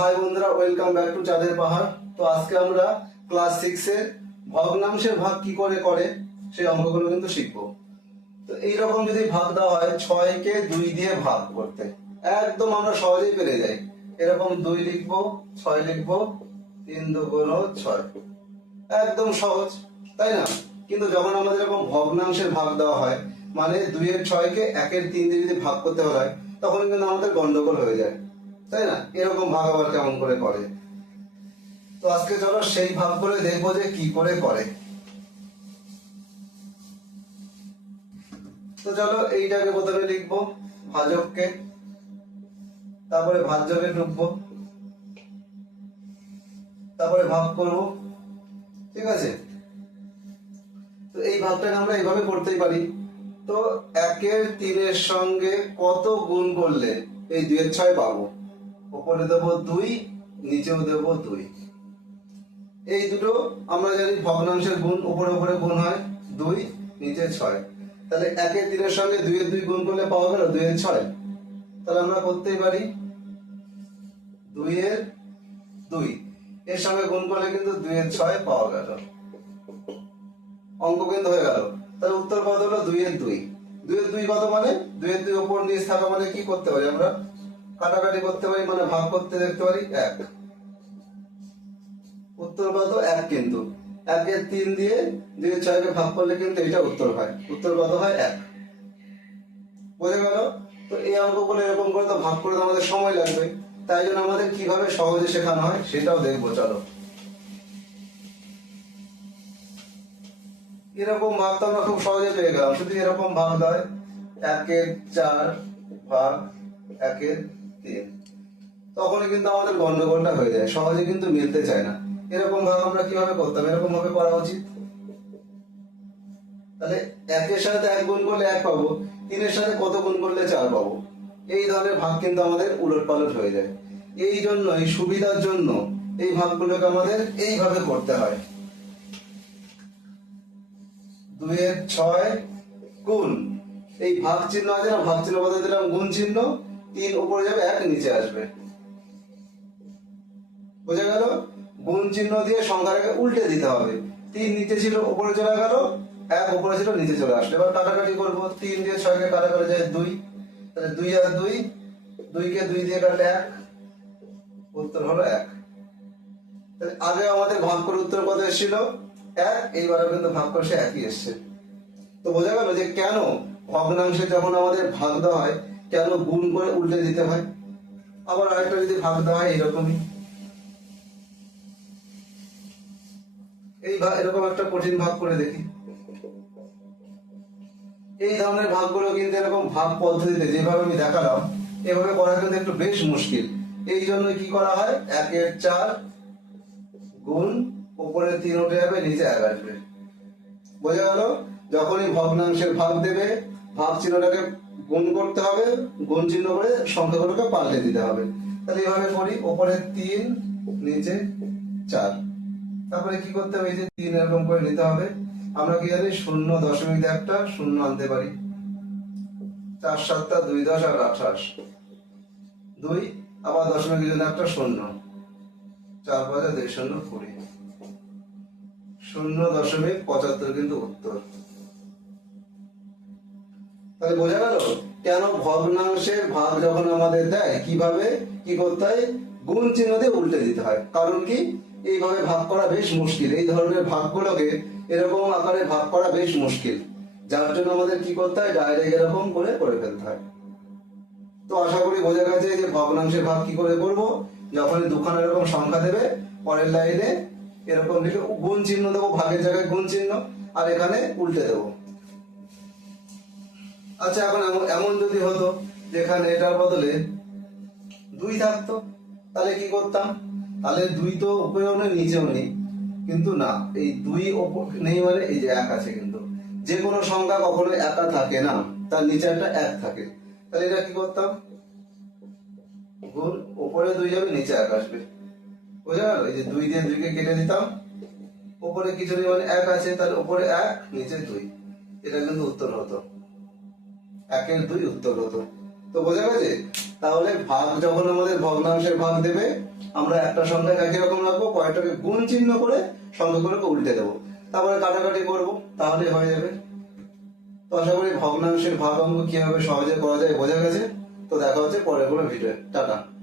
High বন্ধুরা, welcome back to চাঁদের পাহাড়। তো আজকে আমরা ক্লাস 6 এর ভগ্নাংশের ভাগ কি করে করে সেই অঙ্কগুলো কিন্তু শিখবো। তো এইরকম যদি ভাগ দেওয়া হয় 6 কে 2 দিয়ে ভাগ করতে, একদম আমরা সহজেই পেরে যাই। এরকম 2 লিখবো, 6 লিখবো, 3 দুগুণ 6, একদম সহজ, তাই না? কিন্তু যখন আমাদের এরকম ভগ্নাংশের ভাগ দেওয়া হয়, মানে 2 এর 6 কে 1 এর 3 দিয়ে যদি ভাগ করতে হয়, তখন কিন্তু আমাদের গন্ডগোল হয়ে যায়, তাই না? এরকম ভাগ আবার কেমন করে করে। তো আজকে চলো সেই ভাগ করে দেখবো যে কি করে করে। তো চলো এইটাকে প্রথমে লিখবো ভাজককে, তারপরে ভাজ্যকে ঢুকবো, তারপরে ভাগ করব, ঠিক আছে? তো এই ভাগটাকে আমরা এইভাবে করতেই পারি। তো 1 এর 3 এর সঙ্গে কত গুণ করলে এই 2 এর 6 পাবো? উপরে দেবো 2, নিচেও দেবো 2। এই দুটো আমরা জানি ভগ্নাংশের গুণ, উপরে উপরে গুণ হয় 2, নিচে 6। তাহলে 1 এর 3 এর সঙ্গে 2 এর 2 গুণ করলে পাওয়া গেল 2 এর 6। তাহলে আমরা করতেই পারি 2 এর 2 এর সঙ্গে গুণ করলে কিন্তু 2 এর 6 পাওয়া গেল, অঙ্ক কিন্তু হয়ে গেল। তাহলে উত্তর কত হলো? 2 এর 2। 2 এর 2 কত? মানে 2 এর 2 উপর নিচ থাকা মানে কি করতে পারি আমরা? কাটাকাটি করতে পারি, মানে ভাগ করতে দেখতে পারি 1। উত্তর কত? 1। কিন্তু 1 এর 3 দিয়ে 2 এর 6 কে ভাগ করলে কিন্তু এটা উত্তর হয়। উত্তর কত হয়? 1। বোঝা গেল? তো এই অঙ্কগুলো এরকম করে তো ভাগ করে আমাদের সময় লাগবে, তাই জন্য আমাদের কিভাবে সহজে শেখানো হয় সেটাও দেখবো। চলো, এরকম ভাগ তো আমরা খুব সহজে পেয়ে গেলাম। শুধু এরকম ভাগ দেয় 1 এর 4 ভাগ 1 এর 3, তখনই কিন্তু আমাদের গন্ডগোলটা হয়ে যায়, সহজে কিন্তু মিলতে চায় না। এরকম ভাগ আমরা কিভাবে করতাম? এরকম ভাবে করা উচিত। তাহলে 1 এর সাথে 1 গুণ করলে 1 পাবো, 3 এর সাথে কত গুণ করলে 4 পাবো। এই ধরনের ভাগ কিন্তু আমাদের উলটপালট হয়ে যায়। এই জন্য, এই সুবিধার জন্য এই ভাগগুলোকে আমাদের এইভাবে করতে হয়। 2 এর 6 গুণ, এই ভাগ চিহ্ন আছে না, ভাগ চিহ্ন বদলে দিলাম গুণ চিহ্ন, 3 উপরে যাবে, 1 নিচে আসবে। বোঝা গেল? গুণ চিহ্ন দিয়ে সংখ্যাটাকে উল্টে দিতে হবে। 3 নিচে ছিল, উপরে চলে গেল, 1 উপরে ছিল, নিচে চলে আসলো। এবার কাটাকাটি করবো, 3 দিয়ে 6 কে কাটাকাটি যায় 2, তাহলে 2 আর 2, 2 কে 2 দিয়ে কাটলে 1, উত্তর হলো 1। তাহলে আগে আমাদের ভাগ করে উত্তর কত এসেছিল? 1, এইবারও কিন্তু ভাগ করে সে 1ই এসছে। তো বোঝা গেল যে কেন ভগ্নাংশে যখন আমাদের ভাগ দেওয়া হয়, কেন গুণ করে উল্টে দিতে হয়। আবার আরেকটা যদি ভাগ দেওয়া হয় এরকমই, এরকম একটা কঠিন ভাগ করে দেখি। এই ধরনের ভাগগুলো কিন্তু এরকম ভাগ পদ্ধতিতে যেভাবে আমি দেখালাম, এভাবে করা কিন্তু একটু বেশ মুশকিল। এই জন্য কি করা হয়? 1 এর 4 গুণ, উপরে 3 উঠে যাবে, নিচে 1 আসবে। বোঝা গেল? যখনই ভগ্নাংশের ভাগ দেবে, ভাগ চিহ্নটাকে গুণ করতে হবে, গুণ চিহ্ন করে সংখ্যাগুলোকে পাল্টে দিতে হবে। তাহলে এইভাবে করি, উপরে 3, নিচে 4। তারপরে কি করতে হবে? এই যে 3 এরকম করে নিতে হবে। আমরা কি জানি 0.1 একটা শূন্য আনতে পারি। 4 7 2 10 আর 28, 2 আবার দশমিকের জন্য একটা শূন্য, 4 5 2 0 20, 0.75 কিন্তু উত্তর। তাহলে বোঝা গেল কেন ভগ্নাংশের ভাগ যখন আমাদের দেয় কিভাবে কি করতে হয়? গুণ চিহ্ন দিয়ে উল্টে দিতে হয়। কারণ কি? এইভাবে ভাগ করা বেশ মুশকিল। এই ধরনের ভাগগুলোকে এরকম আকারে ভাগ করা বেশ মুশকিল, যার জন্য আমাদের কি করতে হয়? ডাইরেক্ট এরকম করে করে ফেলতে হয়। তো আশা করি বোঝা গেছে যে ভগ্নাংশের ভাগ কি করে করব। যখনই দুখানা এরকম সংখ্যা দেবে, পরের লাইনে এরকম লিখে গুণ চিহ্ন দেবো, ভাগের জায়গায় গুণ চিহ্ন, আর এখানে উল্টে দেবো। আচ্ছা, এখন এমন যদি হতো যেখানে এটার বদলে 2 থাকতো, তাহলে কি করতাম? তাহলে 2 তো উপরেও নেই, নিচেও নেই, কিন্তু না, এই 2 নেই মানে এই যে 1 আছে। কিন্তু যে কোনো সংখ্যা কখনো একা থাকে না, তার নিচে একটা 1 থাকে। তাহলে এটা কি করতাম? গুণ, উপরে 2 যাবে, নিচে 1 আসবে। বোঝা গেল? এই যে 2 দিয়ে 2 কে কেটে দিতাম, উপরে কিছু নেই মানে 1 আছে, তাহলে উপরে 1, নিচে 2, এটা কিন্তু উত্তর হতো। 1 এর 2 উত্তর হতো। তো বোঝা গেছে? তাহলে ভাগ যখন আমাদের ভগ্নাংশের ভাগ দেবে, আমরা একটা সংখ্যা একই রকম রাখবো, পরেরটাকে গুণ চিহ্ন করে সংখ্যাগুলোকে উল্টে দেবো, তারপরে কাটাকাটি করবো, তাহলেই হয়ে যাবে। তো আশা করি ভগ্নাংশের ভাগ অঙ্ক কিভাবে সহজে করা যায় বোঝা গেছে। তো দেখা হচ্ছে পরের কোনো ভিডিও। টাটা।